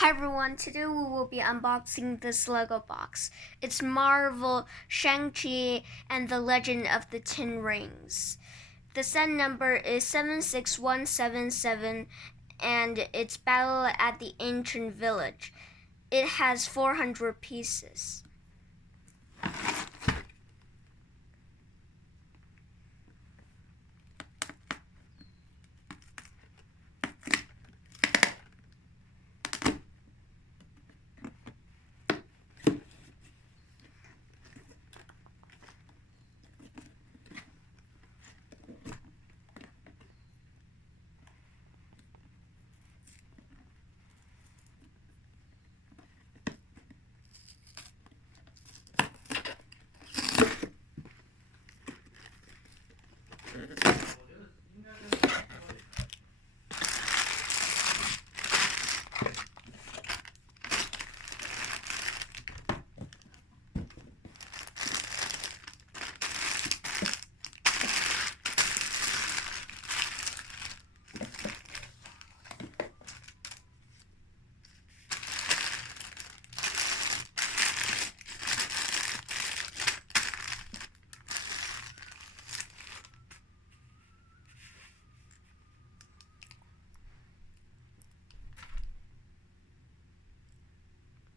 Hi everyone, today we will be unboxing this Lego box. It's Marvel, Shang-Chi, and the Legend of the Ten Rings. The set number is 76177 and it's Battle at the Ancient Village. It has 400 pieces.